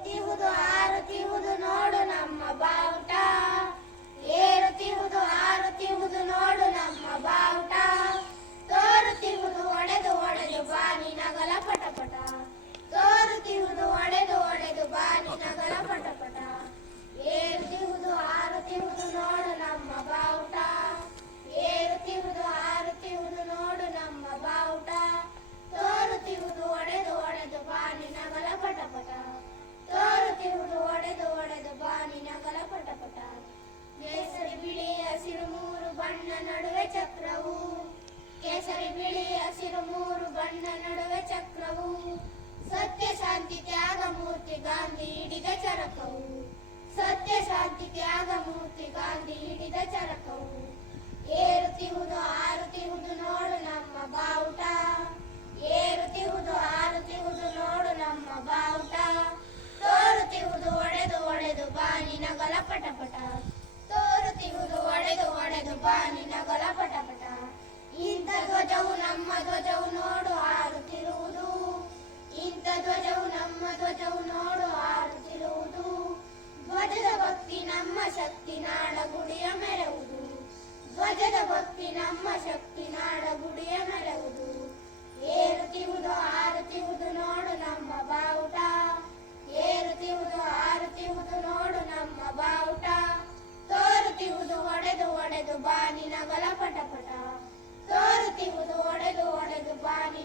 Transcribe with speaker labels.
Speaker 1: ಆರುತ್ತಿಹುದು ಆರುತ್ತಿಹುದು ನೋಡು ನಮ್ಮ ಬಾವು ಸತ್ಯ ಶಾಂತಿ ತ್ಯಾಗ ಮೂರ್ತಿ ಗಾಂಧಿ ಹಿಡಿದ ಚರಕವು. ಬಾನಿನ ಗಲಪಟಪಟ ತೋರುತ್ತಿವುದು ಒಡೆದು ಒಡೆದು ಬಾನಿ